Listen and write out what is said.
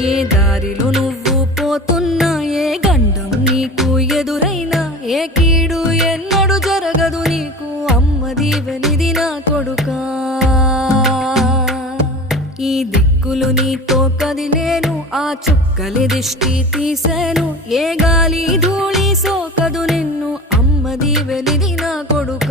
ఏ దారిలో నువ్వు పోతున్నా, ఏ గండం నీకు ఎదురైనా, ఏ కీడు ఎన్నడు జరగదు నీకు, అమ్మ దీవెనిది నా కొడుకా. ఈ దిక్కులు నీతో కదిలేను, ఆ చుక్కలి దిష్టి తీసేను, ఏ గాలి ధూళి సోకదు నిన్ను, అమ్మ దీవెనిది నా కొడుకా.